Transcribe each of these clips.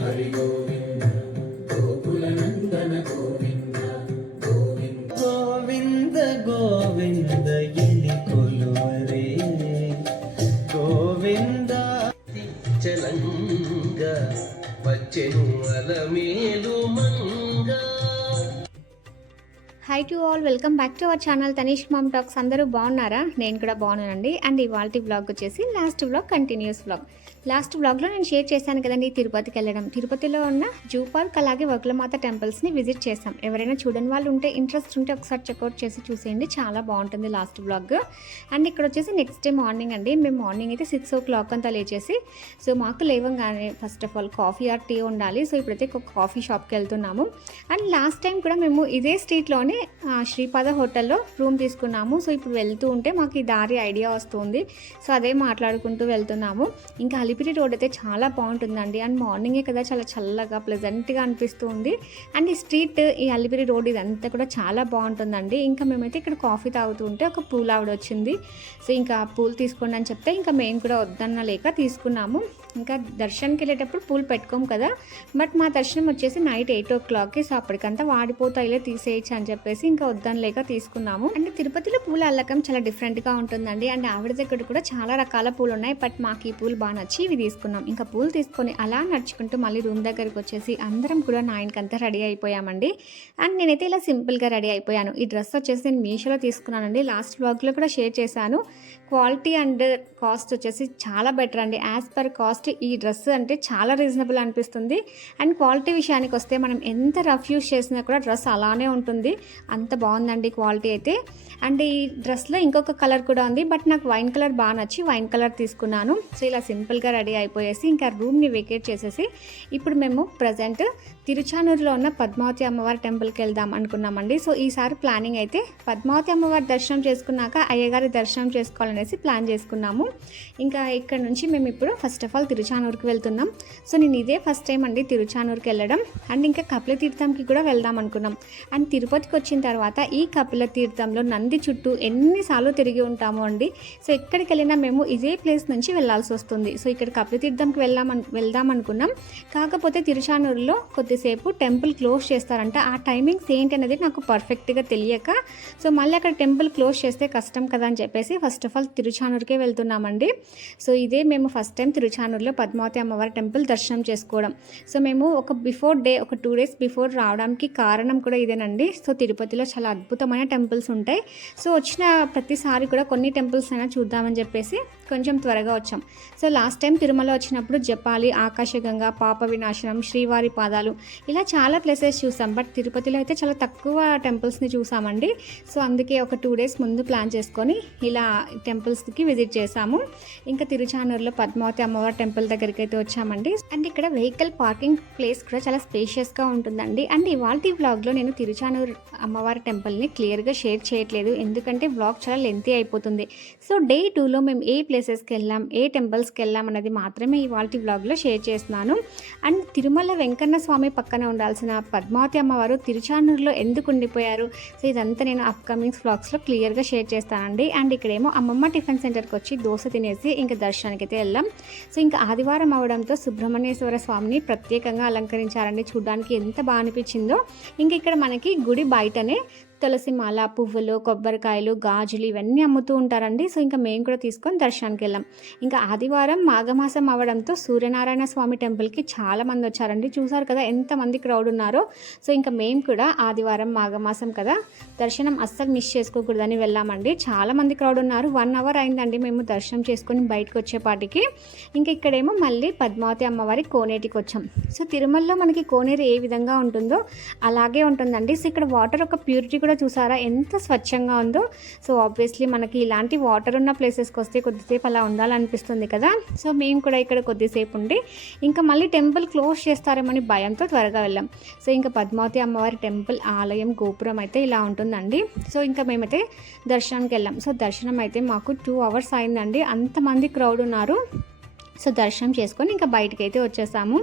హరి గోవింద గోకుల నందన గోవింద గోవింద. గోవింద గోవింద ఎలి కొలువరే. గోవింద. చలంగ వచ్చెను Alamelu Manga. Hi to all welcome back to our channel Tanish mom talks అందరూ బాగున్నారా? నేను కూడా బాగున్నానండి. అండ్ ఇవాళ వ్లాగ్ వచ్చేసి last vlog continues vlog last బ్లాగ్లో నేను షేర్ చేశాను కదండి తిరుపతికి వెళ్ళడం. తిరుపతిలో ఉన్న జూ పార్క్ అలాగే వకులమాత టెంపుల్స్ని విజిట్ చేసాం ఎవరైనా చూడని వాళ్ళు ఉంటే ఇంట్రెస్ట్ ఉంటే ఒకసారి చెక్అవుట్ చేసి చూసేయండి. చాలా బాగుంటుంది లాస్ట్ బ్లాగ్ అండ్ ఇక్కడ వచ్చేసి నెక్స్ట్ డే మార్నింగ్ అండి. మేము మార్నింగ్ అయితే సిక్స్ ఓ క్లాక్ అంతా లేచేసి సో మాకు లేవంగానే first of all coffee or tea ఉండాలి. సో ఇప్పుడైతే ఒక కాఫీ షాప్కి వెళ్తున్నాము. అండ్ లాస్ట్ టైం కూడా మేము ఇదే స్ట్రీట్లోనే శ్రీపాద హోటల్లో రూమ్ తీసుకున్నాము. సో ఇప్పుడు వెళ్తూ ఉంటే మాకు ఈ దారి ఐడియా వస్తుంది. సో అదే మాట్లాడుకుంటూ వెళ్తున్నాము. ఇంకా అలిపిరి రోడ్ అయితే చాలా బాగుంటుందండి. అండ్ మార్నింగే కదా చాలా చల్లగా ప్లెజెంట్గా అనిపిస్తుంది. అండ్ ఈ స్ట్రీట్ ఈ అలిపిరి రోడ్ ఇదంతా కూడా చాలా బాగుంటుందండి. ఇంకా మేమైతే ఇక్కడ కాఫీ తాగుతూ ఉంటే ఒక పూల్ ఆవిడ వచ్చింది. సో ఇంకా ఆ పూలు తీసుకోండి అని చెప్తే ఇంకా మేము కూడా వద్దన్న లేక తీసుకున్నాము. ఇంకా దర్శనానికి వెళ్ళేటప్పుడు పూలు పెట్టుకోము కదా. బట్ మా దర్శనం వచ్చేసి నైట్ ఎయిట్ ఓ క్లాక్కి. సో అప్పటికంతా వాడిపోతాయిలే తీసేయచ్చు అని చెప్పేసి ఇంకా వద్దని లేక తీసుకున్నాము. అంటే తిరుపతిలో పూల అల్లకం చాలా డిఫరెంట్గా ఉంటుందండి. అండ్ ఆవిడ దగ్గర కూడా చాలా రకాల పూలు ఉన్నాయి. బట్ మాకు ఈ పూలు బాగా నచ్చి ఇవి తీసుకున్నాం. ఇంకా పూలు తీసుకొని అలా నడుచుకుంటూ మళ్ళీ రూమ్ దగ్గరికి వచ్చేసి అందరం కూడా నైన్కి అంతా రెడీ అయిపోయామండి. అండ్ నేనైతే ఇలా సింపుల్గా రెడీ అయిపోయాను. ఈ డ్రెస్ వచ్చేసి నేను మీషోలో తీసుకున్నానండి. లాస్ట్ బ్లాగ్లో కూడా షేర్ చేశాను. క్వాలిటీ అండ్ కాస్ట్ వచ్చేసి చాలా బెటర్ అండి. యాజ్ పర్ కాస్ట్ ఈ డ్రెస్ అంటే చాలా రీజనబుల్ అనిపిస్తుంది. అండ్ క్వాలిటీ విషయానికి వస్తే మనం ఎంత రఫ్ యూస్ చేసినా కూడా డ్రెస్ అలానే ఉంటుంది. అంత బాగుందండి క్వాలిటీ అయితే. అండ్ ఈ డ్రెస్లో ఇంకొక కలర్ కూడా ఉంది. బట్ నాకు వైన్ కలర్ బాగా నచ్చి వైన్ కలర్ తీసుకున్నాను. సో ఇలా సింపుల్గా రెడీ అయిపోయేసి ఇంకా రూమ్ని వెకేట్ చేసేసి ఇప్పుడు మేము ప్రజెంట్ తిరుచానూరులో ఉన్న పద్మావతి అమ్మవారి టెంపుల్కి వెళ్దాం అనుకున్నామండి. సో ఈసారి ప్లానింగ్ అయితే పద్మావతి అమ్మవారి దర్శనం చేసుకున్నాక అయ్యగారి దర్శనం చేసుకోవాలనేసి ప్లాన్ చేసుకున్నాము. ఇంకా ఇక్కడ నుంచి మేము ఇప్పుడు ఫస్ట్ ఆఫ్ ఆల్ తిరుచానూరుకి వెళ్తున్నాం. సో నేను ఇదే ఫస్ట్ టైం అండి తిరుచానూరుకి వెళ్ళడం. అండ్ ఇంకా కపిల తీర్థంకి కూడా వెళ్దాం అనుకున్నాం. అండ్ తిరుపతికి వచ్చిన తర్వాత ఈ కపిల తీర్థంలో నంది చుట్టూ ఎన్నిసార్లు తిరిగి ఉంటాము అండి. సో ఎక్కడికి వెళ్ళినా మేము ఇదే ప్లేస్ నుంచి వెళ్ళాల్సి వస్తుంది. సో ఇక్కడ ఇక్కడ తీర్థంకి వెళ్దాం వెళ్దాం అనుకున్నాం. కాకపోతే తిరుచానూరులో కొద్దిసేపు టెంపుల్ క్లోజ్ చేస్తారంట. ఆ టైమింగ్స్ ఏంటి అనేది నాకు పర్ఫెక్ట్గా తెలియక సో మళ్ళీ అక్కడ టెంపుల్ క్లోజ్ చేస్తే కష్టం కదా అని చెప్పేసి ఫస్ట్ ఆఫ్ ఆల్ తిరుచానూరుకే వెళ్తున్నామండి. సో ఇదే మేము ఫస్ట్ టైం తిరుచానూరులో పద్మావతి అమ్మవారి టెంపుల్ దర్శనం చేసుకోవడం. సో మేము ఒక బిఫోర్ డే ఒక టూ డేస్ బిఫోర్ రావడానికి కారణం కూడా ఇదేనండి. సో తిరుపతిలో చాలా అద్భుతమైన టెంపుల్స్ ఉంటాయి. సో వచ్చిన ప్రతిసారి కూడా కొన్ని టెంపుల్స్ అయినా చూద్దామని చెప్పేసి కొంచెం త్వరగా వచ్చాం. సో లాస్ట్ టైం తిరుమల వచ్చినప్పుడు జపాలి ఆకాశగంగా పాప వినాశనం శ్రీవారి పాదాలు ఇలా చాలా ప్లేసెస్ చూసాం. బట్ తిరుపతిలో అయితే చాలా తక్కువ టెంపుల్స్ని చూసామండి. సో అందుకే ఒక టూ డేస్ ముందు ప్లాన్ చేసుకొని ఇలా టెంపుల్స్కి విజిట్ చేసాము. ఇంకా తిరుచానూరులో పద్మావతి అమ్మవారి టెంపుల్ దగ్గరికి అయితే వచ్చామండి. అండ్ ఇక్కడ వెహికల్ పార్కింగ్ ప్లేస్ కూడా చాలా స్పేషియస్గా ఉంటుందండి. అండ్ ఇవాళ వ్లాగ్లో నేను తిరుచానూరు అమ్మవారి టెంపుల్ని క్లియర్గా షేర్ చేయట్లేదు. ఎందుకంటే వ్లాగ్ చాలా లెంతీ అయిపోతుంది. సో డే టూలో మేము ఏ ప్లేసెస్కి వెళ్ళాం ఏ టెంపుల్స్కి వెళ్ళాం అన్నది మాత్రమే ఇవాళ వ్లాగ్లో షేర్ చేస్తున్నాను. అండ్ తిరుమల వెంకన్న స్వామి పక్కన ఉండాల్సిన పద్మావతి అమ్మవారు తిరుచానూరులో ఎందుకు ఉండిపోయారు? సో ఇదంతా నేను అప్కమింగ్ వ్లాగ్స్లో క్లియర్గా షేర్ చేస్తానండి. అండ్ ఇక్కడేమో అమ్మమ్మ టిఫిన్ సెంటర్కి వచ్చి దోశ తినేసి ఇంకా దర్శనానికి అయితే వెళ్ళాం. సో ఇంకా ఆదివారం అవడంతో సుబ్రహ్మణ్యేశ్వర స్వామిని ప్రత్యేకంగా అలంకరించారండి. చూడడానికి ఎంత బాగా అనిపించిందో. ఇంకా ఇక్కడ మనకి గుడి బయటనే తులసి మాల పువ్వులు కొబ్బరికాయలు గాజులు ఇవన్నీ అమ్ముతూ ఉంటారండి. సో ఇంకా మేము కూడా తీసుకొని దర్శనానికి వెళ్ళాం ఇంకా ఆదివారం మాఘమాసం అవడంతో సూర్యనారాయణ స్వామి టెంపుల్కి చాలా మంది వచ్చారండి. చూసారు కదా ఎంతమంది క్రౌడ్ ఉన్నారో. సో ఇంకా మేము కూడా ఆదివారం మాఘమాసం కదా దర్శనం అస్సలు మిస్ చేసుకోకూడదని వెళ్ళామండి. చాలా మంది క్రౌడ్ ఉన్నారు. వన్ అవర్ అయిందండి మేము దర్శనం చేసుకొని బయటకు వచ్చేపాటికి ఇంకా ఇక్కడేమో మళ్ళీ పద్మావతి అమ్మవారి కోనేటికి వచ్చాం. సో తిరుమలలో మనకి కోనేరు ఏ విధంగా ఉంటుందో అలాగే ఉంటుందండి. సో ఇక్కడ వాటర్ ఒక ప్యూరిటీ కూడా చూసారా? ఎంత స్వచ్ఛంగా ఉందో. సో ఆబ్వియస్లీ మనకి ఇలాంటి వాటర్ ఉన్న ప్లేసెస్కి వస్తే కొద్దిసేపు అలా ఉండాలనిపిస్తుంది కదా. సో మేము కూడా ఇక్కడ కొద్దిసేపు ఉండి ఇంకా మళ్ళీ టెంపుల్ క్లోజ్ చేస్తారేమని భయంతో త్వరగా వెళ్ళాం. సో ఇంకా పద్మావతి అమ్మవారి టెంపుల్ ఆలయం గోపురం అయితే ఇలా ఉంటుందండి. సో ఇంకా మేమైతే దర్శనానికి వెళ్ళాం. సో దర్శనం అయితే మాకు టూ అవర్స్ అయిందండి. అంతమంది క్రౌడ్ ఉన్నారు. సో దర్శనం చేసుకొని ఇంకా బయటకి అయితే వచ్చేసాము.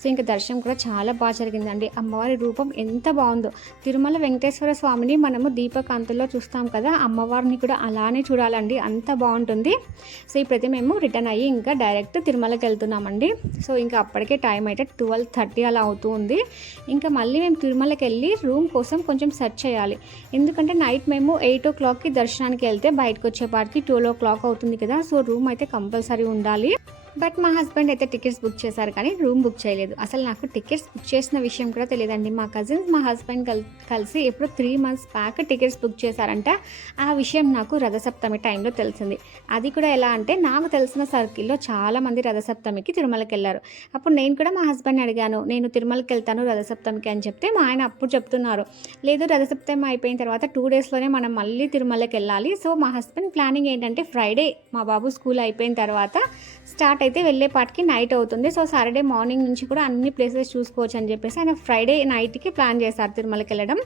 సో ఇంకా దర్శనం కూడా చాలా బాగా జరిగిందండి. అమ్మవారి రూపం ఎంత బాగుందో. తిరుమల వెంకటేశ్వర స్వామిని మనము దీపకాంతంలో చూస్తాం కదా అమ్మవారిని కూడా అలానే చూడాలండి. అంత బాగుంటుంది. సో ఇప్పుడైతే మేము రిటర్న్ అయ్యి ఇంకా డైరెక్ట్ తిరుమలకి వెళ్తున్నామండి. సో ఇంకా అప్పటికే టైం అయితే ట్వెల్వ్ థర్టీ అలా అవుతూ ఉంది. ఇంకా మళ్ళీ మేము తిరుమలకి వెళ్ళి రూమ్ కోసం కొంచెం సెర్చ్ చేయాలి. ఎందుకంటే నైట్ మేము ఎయిట్ ఓ క్లాక్కి దర్శనానికి వెళ్తే బయటకు వచ్చేపాటికి ట్వెల్వ్ ఓ క్లాక్ అవుతుంది కదా సో రూమ్ అయితే కంపల్సరీ ఉండాలి. బట్ మా హస్బెండ్ అయితే టికెట్స్ బుక్ చేశారు కానీ రూమ్ బుక్ చేయలేదు. అసలు నాకు టికెట్స్ బుక్ చేసిన విషయం కూడా తెలియదండి. మా కజిన్స్ మా హస్బెండ్ కల్ కలిసి ఎప్పుడు three months back tickets book చేశారంట. ఆ విషయం నాకు రథసప్తమి టైంలో తెలిసింది. అది కూడా ఎలా అంటే నాకు తెలిసిన సర్కిల్లో చాలామంది రథసప్తమికి తిరుమలకి వెళ్ళారు. అప్పుడు నేను కూడా మా హస్బెండ్ అడిగాను నేను తిరుమలకి వెళ్తాను రథసప్తమికి అని చెప్తే మా ఆయన అప్పుడు చెప్తున్నారు. లేదు రథసప్తమి అయిపోయిన తర్వాత టూ డేస్లోనే మనం మళ్ళీ తిరుమలకి వెళ్ళాలి. సో మా హస్బెండ్ ప్లానింగ్ ఏంటంటే ఫ్రైడే మా బాబు స్కూల్ అయిపోయిన తర్వాత స్టార్ట్ అయితే వెళ్ళే పాటికి నైట్ అవుతుంది. సో సాటర్డే మార్నింగ్ నుంచి కూడా అన్ని ప్లేసెస్ చూసుకోవచ్చు అని చెప్పేసి ఆయన ఫ్రైడే నైట్కి ప్లాన్ చేశారు తిరుమలకి వెళ్ళడం.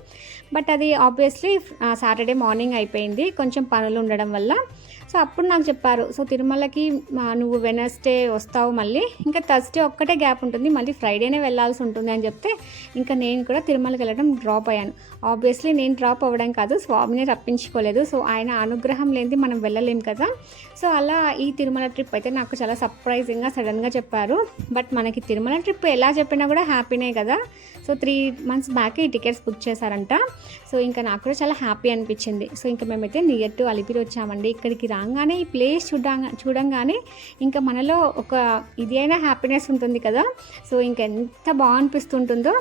బట్ అది ఆబ్వియస్లీ సాటర్డే మార్నింగ్ అయిపోయింది. కొంచెం పనులు ఉండడం వల్ల సో అప్పుడు నాకు చెప్పారు సో తిరుమలకి నువ్వు వెనస్డే వస్తావు మళ్ళీ ఇంకా థర్స్డే ఒక్కటే గ్యాప్ ఉంటుంది మళ్ళీ ఫ్రైడేనే వెళ్ళాల్సి ఉంటుంది అని చెప్తే ఇంకా నేను కూడా తిరుమలకి వెళ్ళడం డ్రాప్ అయ్యాను. ఆబ్వియస్లీ నేను డ్రాప్ అవ్వడం కాదు స్వామిని రప్పించుకోలేదు సో ఆయన అనుగ్రహం లేనిది మనం వెళ్ళలేం కదా. సో అలా ఈ తిరుమల ట్రిప్ అయితే నాకు చాలా సర్ప్రైజింగ్గా సడన్గా చెప్పారు. బట్ మనకి తిరుమల ట్రిప్ ఎలా చెప్పినా కూడా హ్యాపీనే కదా. సో త్రీ మంత్స్ బ్యాక్ ఈ టికెట్స్ బుక్ చేశారంట. సో ఇంకా నాకు కూడా చాలా హ్యాపీ అనిపించింది. సో ఇంకా మేమైతే నియర్ టు అలిపిరి వచ్చామండి. ఇక్కడికి రా రాగానే ఈ ప్లేస్ చూడంగా చూడంగానే ఇంకా మనలో ఒక ఇది అయినా హ్యాపీనెస్ ఉంటుంది కదా. సో ఇంకా ఎంత బాగా అనిపిస్తుంటుందో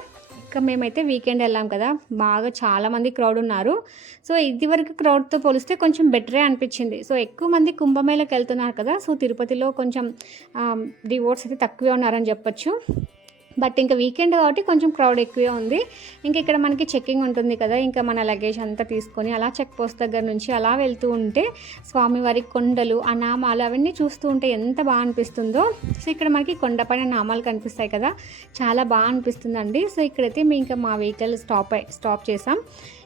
ఇంకా మేమైతే వీకెండ్ వెళ్ళాం కదా. బాగా చాలామంది క్రౌడ్ ఉన్నారు. సో ఇది వరకు క్రౌడ్తో పోలిస్తే కొంచెం బెటరే అనిపించింది. సో ఎక్కువ మంది కుంభమేళకి వెళ్తున్నారు కదా. సో తిరుపతిలో కొంచెం డివోట్స్ అయితే తక్కువే ఉన్నారని చెప్పొచ్చు. బట్ ఇంకా వీకెండ్ కాబట్టి కొంచెం క్రౌడ్ ఎక్కువే ఉంది. ఇంకా ఇక్కడ మనకి చెక్కింగ్ ఉంటుంది కదా ఇంకా మన లగేజ్ అంతా తీసుకొని అలా చెక్ పోస్ట్ దగ్గర నుంచి అలా వెళ్తూ ఉంటే స్వామివారి కొండలు ఆ నామాలు అవన్నీ చూస్తూ ఉంటే ఎంత బాగా అనిపిస్తుందో. సో ఇక్కడ మనకి కొండపైన నామాలు కనిపిస్తాయి కదా చాలా బాగా అనిపిస్తుందండి. సో ఇక్కడైతే మేము ఇంకా మా వెహికల్ స్టాప్ స్టాప్ చేసాం.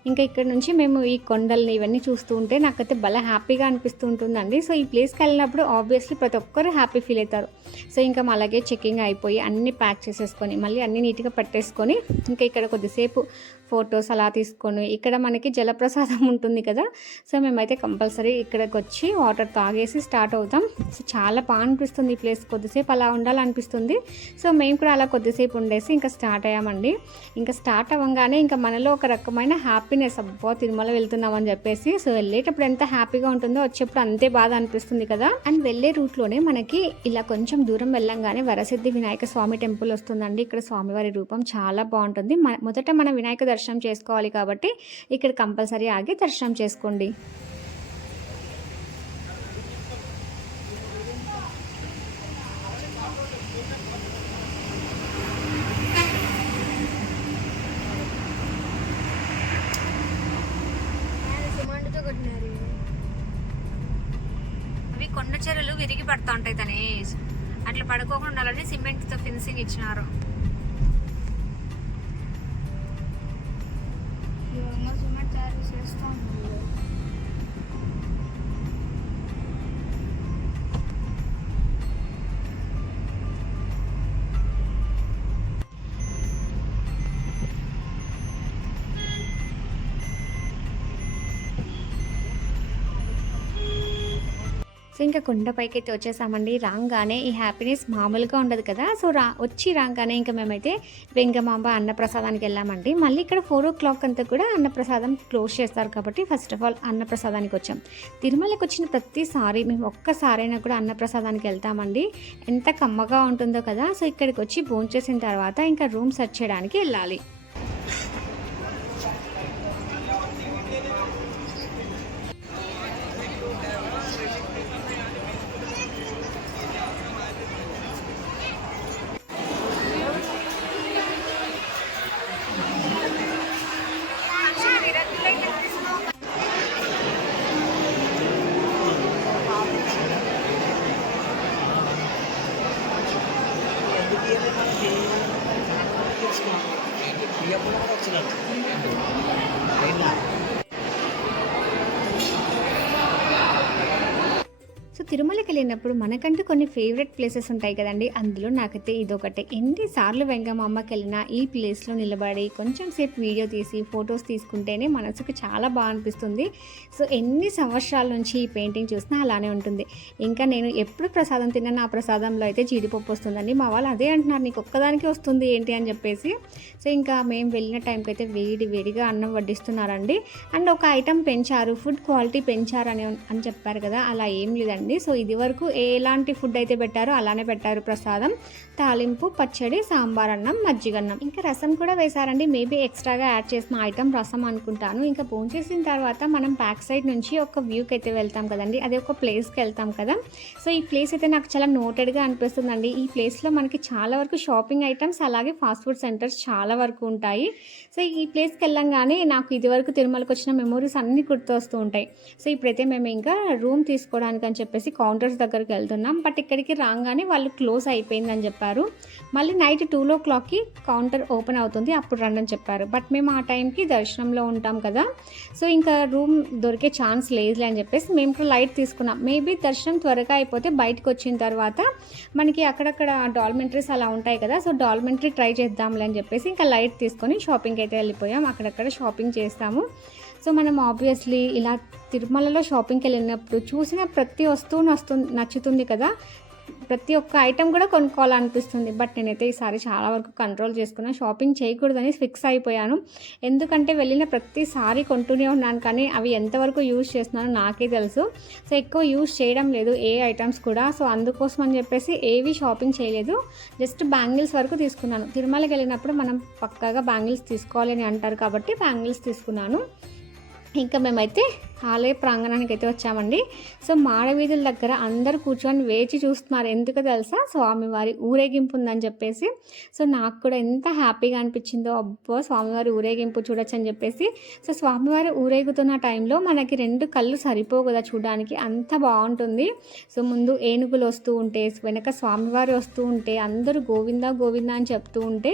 ఇంకా ఇక్కడ నుంచి మేము ఈ కొండల్ని ఇవన్నీ చూస్తూ ఉంటే నాకైతే భలే హ్యాపీగా అనిపిస్తూ ఉంటుందండి సో ఈ ప్లేస్కి వెళ్ళినప్పుడు ఆబ్వియస్లీ ప్రతి ఒక్కరు హ్యాపీ ఫీల్ అవుతారు. సో ఇంకా మా అలాగే చెకింగ్ అయిపోయి అన్నీ ప్యాక్ చేసేసుకొని మళ్ళీ అన్నీ నీట్గా పెట్టేసుకొని ఇంకా ఇక్కడ కొద్దిసేపు ఫొటోస్ అలా తీసుకొని ఇక్కడ మనకి జలప్రసాదం ఉంటుంది కదా. సో మేమైతే కంపల్సరీ ఇక్కడికి వచ్చి వాటర్ తాగేసి స్టార్ట్ అవుతాం. సో చాలా బాగా అనిపిస్తుంది ఈ ప్లేస్ కొద్దిసేపు అలా ఉండాలనిపిస్తుంది. సో మేము కూడా అలా కొద్దిసేపు ఉండేసి ఇంకా స్టార్ట్ అయ్యామండి. ఇంకా స్టార్ట్ అవ్వగానే ఇంకా మనలో ఒక రకమైన హ్యాపీనెస్ అబ్బో తిరుమల వెళ్తున్నామని చెప్పేసి సో వెళ్ళేటప్పుడు ఎంత హ్యాపీగా ఉంటుందో వచ్చేప్పుడు అంతే బాధ అనిపిస్తుంది కదా. అండ్ వెళ్ళే రూట్లోనే మనకి ఇలా కొంచెం దూరం వెళ్ళంగానే వరసిద్ధి వినాయక స్వామి టెంపుల్ వస్తుందండి. ఇక్కడ స్వామివారి రూపం చాలా బాగుంటుంది. మొదట మన వినాయక దర్శనం దర్శనం చేసుకోవాలి కాబట్టి ఇక్కడ కంపల్సరీ ఆగి దర్శనం చేసుకోండి. కొట్టినారు. అవి కొండ చెరువులు విరిగి పడుతూ ఉంటాయి తనే అట్లా పడుకోకుండా ఉండాలని సిమెంట్తో ఫినిషింగ్ ఇచ్చినారు. సో ఇంకా కొండపైకి అయితే వచ్చేసామండి. రాగానే ఈ హ్యాపీనెస్ మామూలుగా ఉండదు కదా. సో రా వచ్చి రాగానే ఇంకా మేమైతే వెంగమాంబ అన్నప్రసాదానికి వెళ్ళామండి. మళ్ళీ ఇక్కడ ఫోర్ ఓ క్లాక్ అంతా కూడా అన్నప్రసాదం క్లోజ్ చేస్తారు కాబట్టి ఫస్ట్ ఆఫ్ ఆల్ అన్నప్రసాదానికి వచ్చాం. తిరుమలకి వచ్చిన ప్రతిసారి మేము ఒక్కసారైనా కూడా అన్నప్రసాదానికి వెళ్తామండి. ఎంత కమ్మగా ఉంటుందో కదా. సో ఇక్కడికి వచ్చి భోంచేసిన తర్వాత ఇంకా రూమ్ సెర్చ్ చేయడానికి వెళ్ళాలి సో తిరుమలకి వెళ్ళినప్పుడు మనకంటూ కొన్ని ఫేవరెట్ ప్లేసెస్ ఉంటాయి కదండి. అందులో నాకైతే ఇదొకటే. ఎన్నిసార్లు వెంగమ్మ అమ్మకి వెళ్ళినా ఈ ప్లేస్లో నిలబడి కొంచెం సేపు వీడియో తీసి ఫొటోస్ తీసుకుంటేనే మనసుకు చాలా బాగా అనిపిస్తుంది. సో ఎన్ని సంవత్సరాల నుంచి ఈ పెయింటింగ్ చూసినా అలానే ఉంటుంది. ఇంకా నేను ఎప్పుడు ప్రసాదం తిన్నా నా ప్రసాదంలో అయితే జీడిపప్పు వస్తుందండి. మా వాళ్ళు అదే అంటున్నారు నీకు ఒక్కదానికి వస్తుంది ఏంటి? అని చెప్పేసి. సో ఇంకా మేము వెళ్ళిన టైంకి అయితే వేడి వేడిగా అన్నం వడ్డిస్తున్నారండి. అండ్ ఒక ఐటెం పెంచారు ఫుడ్ క్వాలిటీ పెంచారు అని అని చెప్పారు కదా అలా ఏం లేదండి. సో ఇది వరకు ఎలాంటి ఫుడ్ అయితే పెట్టారో అలానే పెట్టారు ప్రసాదం. తాలింపు పచ్చడి సాంబార్ అన్నం మజ్జిగన్నం ఇంకా రసం కూడా వేశారండి. మేబీ ఎక్స్ట్రాగా యాడ్ చేసిన ఐటమ్ రసం అనుకుంటాను. ఇంకా ఫోన్ చేసిన తర్వాత మనం బ్యాక్ సైడ్ నుంచి ఒక వ్యూకి అయితే వెళ్తాం కదండి. అదే ఒక ప్లేస్కి వెళ్తాం కదా. సో ఈ ప్లేస్ అయితే నాకు చాలా నోటెడ్గా అనిపిస్తుందండి. ఈ ప్లేస్లో మనకి చాలా వరకు షాపింగ్ ఐటమ్స్ అలాగే ఫాస్ట్ ఫుడ్ సెంటర్స్ చాలా వరకు ఉంటాయి. సో ఈ ప్లేస్కి వెళ్ళంగానే నాకు ఇదివరకు తిరుమలకి వచ్చిన మెమోరీస్ అన్నీ గుర్తొస్తూ ఉంటాయి. సో ఇప్పుడైతే మేము ఇంకా రూమ్ తీసుకోవడానికి అని చెప్పేసి కౌంటర్స్ దగ్గరికి వెళ్తున్నాం. బట్ ఇక్కడికి రాగానే వాళ్ళు క్లోజ్ అయిపోయిందని చెప్పారు మళ్ళీ నైట్ టూ ఓ క్లాక్కి కౌంటర్ ఓపెన్ అవుతుంది. అప్పుడు రండి అని చెప్పారు. బట్ మేము ఆ టైంకి దర్శనంలో ఉంటాం కదా. సో ఇంకా రూమ్ దొరికే ఛాన్స్ లేదులే అని చెప్పేసి మేము కూడా లైట్ తీసుకున్నాం. మేబీ దర్శనం త్వరగా అయిపోతే బయటకు వచ్చిన తర్వాత మనకి అక్కడక్కడ డాల్మెంటరీస్ అలా ఉంటాయి కదా. సో డాల్మెంటరీ ట్రై చేద్దాంలే అని చెప్పేసి ఇంకా లైట్ తీసుకొని షాపింగ్కి అయితే వెళ్ళిపోయాం. అక్కడక్కడ షాపింగ్ చేస్తాము. సో మనం ఆబ్వియస్లీ ఇలా తిరుమలలో షాపింగ్కి వెళ్ళినప్పుడు చూసిన ప్రతి వస్తువు వస్తు నచ్చుతుంది కదా. ప్రతి ఒక్క ఐటెం కూడా కొనుక్కోవాలనిపిస్తుంది. బట్ నేనైతే ఈసారి చాలా వరకు కంట్రోల్ చేసుకున్నాను షాపింగ్ చేయకూడదని ఫిక్స్ అయిపోయాను. ఎందుకంటే వెళ్ళిన ప్రతిసారి కొంటూనే ఉన్నాను. కానీ అవి ఎంతవరకు యూజ్ చేస్తున్నానో నాకే తెలుసు. సో ఎక్కువ యూజ్ చేయడం లేదు ఏ ఐటమ్స్ కూడా. సో అందుకోసం అని చెప్పేసి ఏవి షాపింగ్ చేయలేదు. జస్ట్ బ్యాంగిల్స్ వరకు తీసుకున్నాను. తిరుమలకి వెళ్ళినప్పుడు మనం పక్కాగా బ్యాంగిల్స్ తీసుకోవాలి అని అంటారు కాబట్టి బ్యాంగిల్స్ తీసుకున్నాను. ఇంకా మేమైతే ఆలయ ప్రాంగణానికి అయితే వచ్చామండి. సో మాడవీధుల దగ్గర అందరు కూర్చొని వేచి చూస్తున్నారు. ఎందుకు తెలుసా? స్వామివారి ఊరేగింపు ఉందని చెప్పేసి. సో నాకు కూడా ఎంత హ్యాపీగా అనిపించిందో అబ్బో స్వామివారి ఊరేగింపు చూడొచ్చు అని చెప్పేసి. సో స్వామివారి ఊరేగుతున్న టైంలో మనకి రెండు కళ్ళు సరిపోవు కదా చూడడానికి. అంత బాగుంటుంది. సో ముందు ఏనుగులు వస్తూ ఉంటే వెనక స్వామివారి వస్తూ ఉంటే అందరూ గోవిందా గోవిందా అని చెప్తూ ఉంటే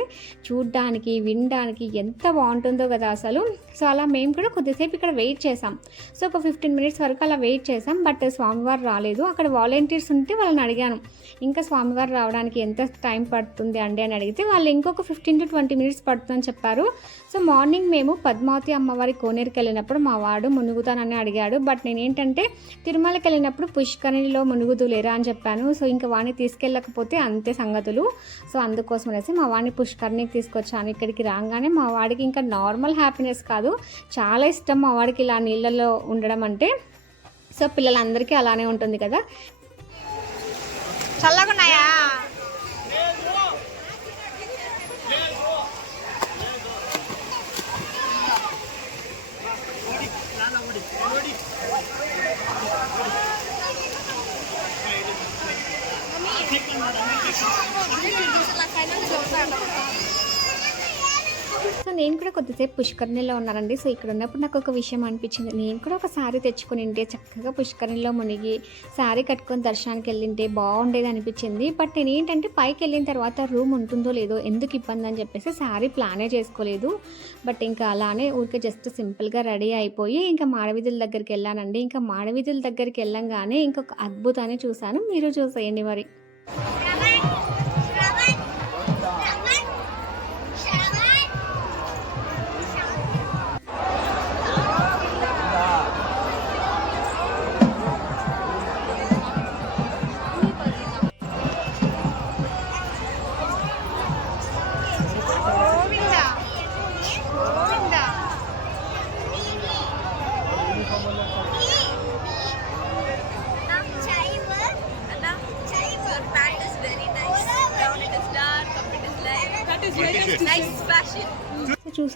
చూడ్డానికి వినడానికి ఎంత బాగుంటుందో కదా అసలు. సో అలా మేము కూడా కొద్దిసేపు ఇక్కడ వెయిట్ చేసాం సో ఒక ఫిఫ్టీన్ మినిట్స్ వరకు అలా వెయిట్ చేసాం బట్ స్వామివారు రాలేదు. అక్కడ వాలంటీర్స్ ఉంటే వాళ్ళని అడిగాను. ఇంకా స్వామివారు రావడానికి ఎంత టైం పడుతుంది అండి? అని అడిగితే వాళ్ళు ఇంకొక ఫిఫ్టీన్ టు ట్వంటీ మినిట్స్ పడుతుందని చెప్పారు. సో మార్నింగ్ మేము పద్మావతి అమ్మవారి కోనేరుకి వెళ్ళినప్పుడు మా వాడు మునుగుతానని అడిగాడు. బట్ నేను ఏంటంటే తిరుమలకి వెళ్ళినప్పుడు పుష్కరిణిలో మునుగుదు లేరా అని చెప్పాను. సో ఇంకా వాడిని తీసుకెళ్ళకపోతే అంతే సంగతులు. సో అందుకోసం అనేసి మా వాడిని పుష్కరిణికి తీసుకొచ్చాను. ఇక్కడికి రాగానే మా వాడికి ఇంకా నార్మల్ హ్యాపీనెస్ కాదు. చాలా ఇష్టం మా వాడికి ఇలా నీళ్ళలో ఉండడం అంటే. సో పిల్లలందరికీ అలానే ఉంటుంది కదా. చల్లగున్నాయా? సో నేను కూడా కొద్దిసేపు పుష్కరిణిలో ఉన్నానండి. సో ఇక్కడ ఉన్నప్పుడు నాకు ఒక విషయం అనిపించింది. నేను కూడా ఒక శారీ తెచ్చుకుని ఉంటే చక్కగా పుష్కరిణిలో మునిగి శారీ కట్టుకొని దర్శనానికి వెళ్ళింటే బాగుండేది అనిపించింది. బట్ నేను ఏంటంటే పైకి వెళ్ళిన తర్వాత రూమ్ ఉంటుందో లేదో ఎందుకు ఇబ్బంది అని చెప్పేసి శారీ ప్లానే చేసుకోలేదు. బట్ ఇంకా అలానే ఊరికే జస్ట్ సింపుల్గా రెడీ అయిపోయి ఇంకా మాడవీధుల దగ్గరికి వెళ్ళానండి. ఇంకా మాడవీధుల దగ్గరికి వెళ్ళంగానే ఇంకొక అద్భుతాన్ని చూశాను. మీరు చూసేయండి మరి.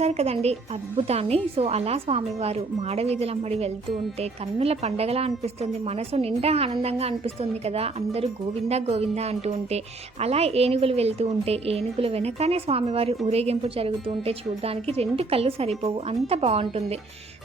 చూశారు కదండి అద్భుతాన్ని. సో అలా స్వామివారు మాడవీధులమ్మడి వెళ్తూ ఉంటే కన్నుల పండగలా అనిపిస్తుంది మనసు నిండా ఆనందంగా అనిపిస్తుంది కదా. అందరూ గోవిందా గోవిందా అంటూ ఉంటే అలా ఏనుగులు వెళ్తూ ఉంటే ఏనుగులు వెనకనే స్వామివారి ఊరేగింపు జరుగుతూ ఉంటే చూడడానికి రెండు కళ్ళు సరిపోవు అంత బాగుంటుంది.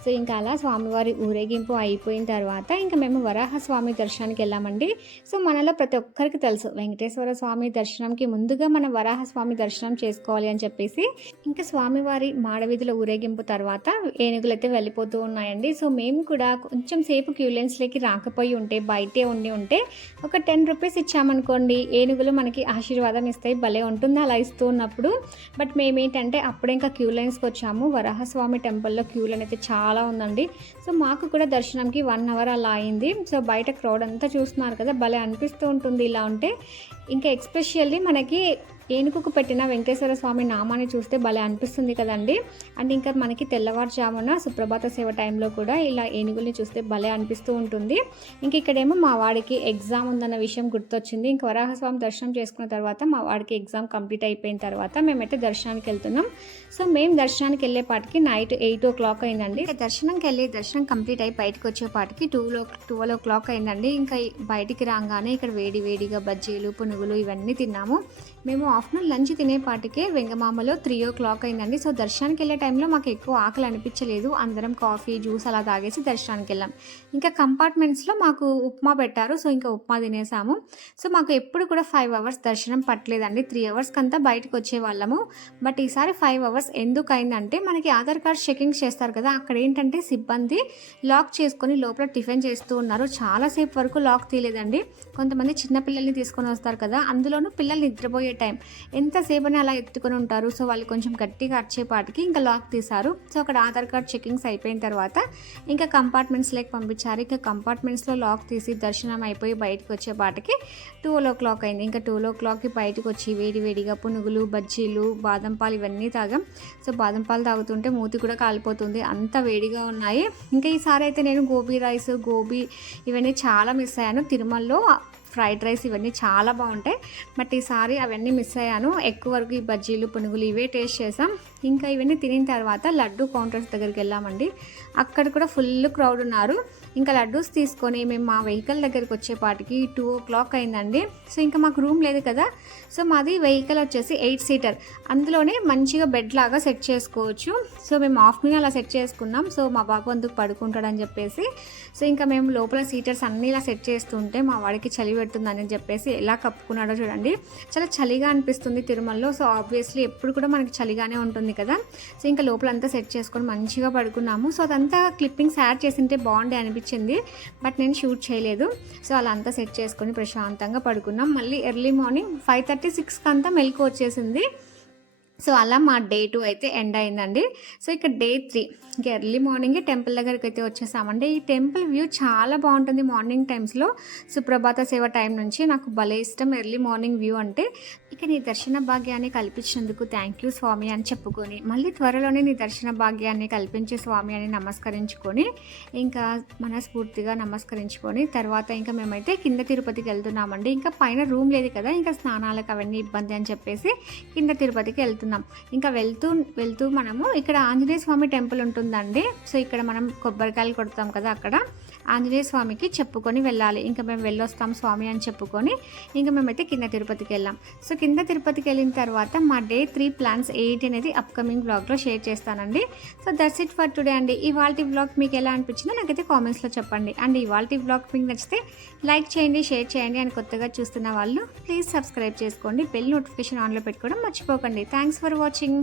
సో ఇంకా అలా స్వామివారి ఊరేగింపు అయిపోయిన తర్వాత ఇంకా మేము వరాహ స్వామి దర్శనానికి వెళ్ళామండి. సో మనలో ప్రతి ఒక్కరికి తెలుసు వెంకటేశ్వర స్వామి దర్శనంకి ముందుగా మన వరాహ స్వామి దర్శనం చేసుకోవాలి అని చెప్పేసి ఇంకా స్వామివారి మాడవీధుల ఊరేగింపు తర్వాత ఏనుగులు అయితే వెళ్ళిపోతూ ఉన్నాయండి. సో మేము కూడా కొంచెం సేపు క్యూ లైన్స్లోకి రాకపోయి ఉంటే బయటే ఉండి ఉంటే ఒక టెన్ రూపీస్ ఇచ్చామనుకోండి. ఏనుగులు మనకి ఆశీర్వాదం ఇస్తాయి భలే ఉంటుంది అలా ఇస్తూ ఉన్నప్పుడు. బట్ మేమేంటంటే అప్పుడే ఇంకా క్యూ లైన్స్కి వచ్చాము. వరాహస్వామి టెంపుల్లో క్యూ లైన్ అయితే చాలా ఉందండి. సో మాకు కూడా దర్శనంకి వన్ అవర్ అలా అయింది. సో బయట క్రౌడ్ అంతా చూస్తున్నారు కదా భలే అనిపిస్తూ ఉంటుంది ఇలా ఉంటే. ఇంకా ఎక్స్పెషల్లీ మనకి ఏనుగుకు పెట్టిన వెంకటేశ్వర స్వామి నామాన్ని చూస్తే భలే అనిపిస్తుంది కదండి. అండ్ ఇంకా మనకి తెల్లవారుజామున సుప్రభాత సేవ టైంలో కూడా ఇలా ఏనుగుల్ని చూస్తే భలే అనిపిస్తూ ఉంటుంది. ఇంక ఇక్కడేమో మా వాడికి ఎగ్జామ్ ఉందన్న విషయం గుర్తొచ్చింది. ఇంక వరాహస్వామి దర్శనం చేసుకున్న తర్వాత మా వాడికి ఎగ్జామ్ కంప్లీట్ అయిపోయిన తర్వాత మేమైతే దర్శనానికి వెళ్తున్నాం. సో మేము దర్శనానికి వెళ్ళేపాటికి నైట్ ఎయిట్ ఓ క్లాక్ అయిందండి. ఇంకా దర్శనంకి వెళ్ళి దర్శనం కంప్లీట్ అయి బయటకు వచ్చేపాటికి టూ టూలో ట్వెల్వ్ ఓ క్లాక్ అయిందండి. ఇంకా బయటికి రాగానే ఇక్కడ వేడి వేడిగా బజ్జీలు పునుగులు ఇవన్నీ తిన్నాము. మేము ఆఫ్టర్నూన్ లంచ్ తినేపాటికే వెంగమామలో త్రీ ఓ క్లాక్ అయిందండి. సో దర్శనానికి వెళ్ళే టైంలో మాకు ఎక్కువ ఆకలి అనిపించలేదు. అందరం కాఫీ జ్యూస్ అలా తాగేసి దర్శనానికి వెళ్ళాం. ఇంకా కంపార్ట్మెంట్స్లో మాకు ఉప్మా పెట్టారు. సో ఇంకా ఉప్మా తినేసాము. సో మాకు ఎప్పుడు కూడా ఫైవ్ అవర్స్ దర్శనం పట్టలేదండి. త్రీ అవర్స్కి అంతా బయటకు వచ్చేవాళ్ళము. బట్ ఈసారి ఫైవ్ అవర్స్ ఎందుకు అయిందంటే మనకి ఆధార్ కార్డ్ చెకింగ్ చేస్తారు కదా అక్కడ ఏంటంటే సిబ్బంది లాక్ చేసుకొని లోపల టిఫిన్ చేస్తూ ఉన్నారు. చాలాసేపు వరకు లాక్ తీయలేదండి. కొంతమంది చిన్నపిల్లల్ని తీసుకొని వస్తారు కదా అందులోనూ పిల్లలు నిద్రపోయే టైం. ఎంతసేపని అలా ఎత్తుకొని ఉంటారు. సో వాళ్ళు కొంచెం గట్టిగా అరిచేపాటికి ఇంకా లాక్ తీశారు. సో అక్కడ ఆధార్ కార్డ్ చెకింగ్స్ అయిపోయిన తర్వాత ఇంకా కంపార్ట్మెంట్స్లోకి పంపించారు. ఇంకా కంపార్ట్మెంట్స్లో లాక్ తీసి దర్శనం అయిపోయి బయటకు వచ్చేపాటికి టూ ఓ క్లాక్ అయింది. ఇంకా టూ ఓ క్లాక్కి బయటకు వచ్చి వేడి వేడిగా పునుగులు బజ్జీలు బాదం పాలు ఇవన్నీ తాగాం. సో బాదం పాలు తాగుతుంటే మూతి కూడా కాలిపోతుంది. అంత వేడిగా ఉన్నాయి. ఇంకా ఈసారి అయితే నేను గోబీ రైస్ గోబీ ఇవన్నీ చాలా మిస్ అయ్యాను. తిరుమలలో ఫ్రైడ్ రైస్ ఇవన్నీ చాలా బాగుంటాయి. బట్ ఈసారి అవన్నీ మిస్ అయ్యాను. ఎక్కువ వరకు ఈ బజ్జీలు పునుగులు ఇవే టేస్ట్ చేసాం ఇంకా ఇవన్నీ తినిన తర్వాత లడ్డు కౌంటర్స్ దగ్గరికి వెళ్ళామండి. అక్కడ కూడా ఫుల్ క్రౌడ్ ఉన్నారు. ఇంకా లడ్డూస్ తీసుకొని మేము మా వెహికల్ దగ్గరికి వచ్చేపాటికి టూ ఓ క్లాక్ అయిందండి. సో ఇంకా మాకు రూమ్ లేదు కదా. సో మాది వెహికల్ వచ్చేసి ఎయిట్ సీటర్. అందులోనే మంచిగా బెడ్ లాగా సెట్ చేసుకోవచ్చు. సో మేము ఆఫ్టర్నూన్ అలా సెట్ చేసుకున్నాం. సో మా బాబు అందుకు పడుకుంటాడని చెప్పేసి. సో ఇంకా మేము లోపల సీటర్స్ అన్నీ ఇలా సెట్ చేస్తుంటే మా వాడికి చలి పెడుతుందని చెప్పేసి ఎలా కప్పుకున్నాడో చూడండి. చాలా చలిగా అనిపిస్తుంది తిరుమలలో. సో ఆబ్వియస్లీ ఎప్పుడు కూడా మనకి చలిగానే ఉంటుంది. కదా. సో ఇంకా లోపల అంతా సెట్ చేసుకొని మంచిగా పడుకున్నాము. సో అదంతా క్లిప్పింగ్స్ యాడ్ చేసింటే బాగుండే అనిపించింది. బట్ నేను షూట్ చేయలేదు. సో అలా అంతా సెట్ చేసుకొని ప్రశాంతంగా పడుకున్నాం. మళ్ళీ ఎర్లీ మార్నింగ్ ఫైవ్ థర్టీ సిక్స్కి అంతా మెలకు వచ్చేసింది. సో అలా మా డే టూ అయితే ఎండ్ అయిందండి. సో ఇక డే త్రీ ఇక ఎర్లీ మార్నింగే టెంపుల్ దగ్గరికి అయితే వచ్చేసామండి. ఈ టెంపుల్ వ్యూ చాలా బాగుంటుంది మార్నింగ్ టైమ్స్లో. సుప్రభాత సేవ టైం నుంచి నాకు భలే ఇష్టం ఎర్లీ మార్నింగ్ వ్యూ అంటే. ఇక నీ దర్శన భాగ్యాన్ని కల్పించినందుకు థ్యాంక్ యూ స్వామి అని చెప్పుకొని మళ్ళీ త్వరలోనే నీ దర్శన భాగ్యాన్ని కల్పించే స్వామి అని నమస్కరించుకొని ఇంకా మనస్ఫూర్తిగా నమస్కరించుకొని తర్వాత ఇంకా మేమైతే కింద తిరుపతికి వెళ్తున్నామండి. ఇంకా పైన రూమ్ లేదు కదా ఇంకా స్నానాలకు అవన్నీ ఇబ్బంది అని చెప్పేసి కింద తిరుపతికి వెళ్తున్నాం. ఇంకా వెళ్తూ వెళ్తూ మనము ఇక్కడ ఆంజనేయ స్వామి టెంపుల్ ఉంటుందండి. సో ఇక్కడ మనం కొబ్బరికాయలు కొడతాం కదా అక్కడ. ఆంజనేయ స్వామికి చెప్పుకొని వెళ్ళాలి. ఇంకా మేము వెళ్ళొస్తాం స్వామి అని చెప్పుకొని ఇంకా మేమైతే కింద తిరుపతికి వెళ్ళాం. సో కింద తిరుపతికి వెళ్ళిన తర్వాత మా డే త్రీ ప్లాన్స్ ఎయిట్ అనేది అప్కమింగ్ బ్లాగ్లో షేర్ చేస్తానండి. So that's it for today అండి. ఇవాళ బ్లాగ్ మీకు ఎలా అనిపించిందో నాకైతే కామెంట్స్లో చెప్పండి. అండ్ ఇవాళ బ్లాగ్ మీకు నచ్చితే లైక్ చేయండి షేర్ చేయండి అని కొత్తగా చూస్తున్న వాళ్ళు ప్లీజ్ సబ్స్క్రైబ్ చేసుకోండి. బెల్ నోటిఫికేషన్ ఆన్లో పెట్టుకోవడం మర్చిపోకండి. Thanks for watching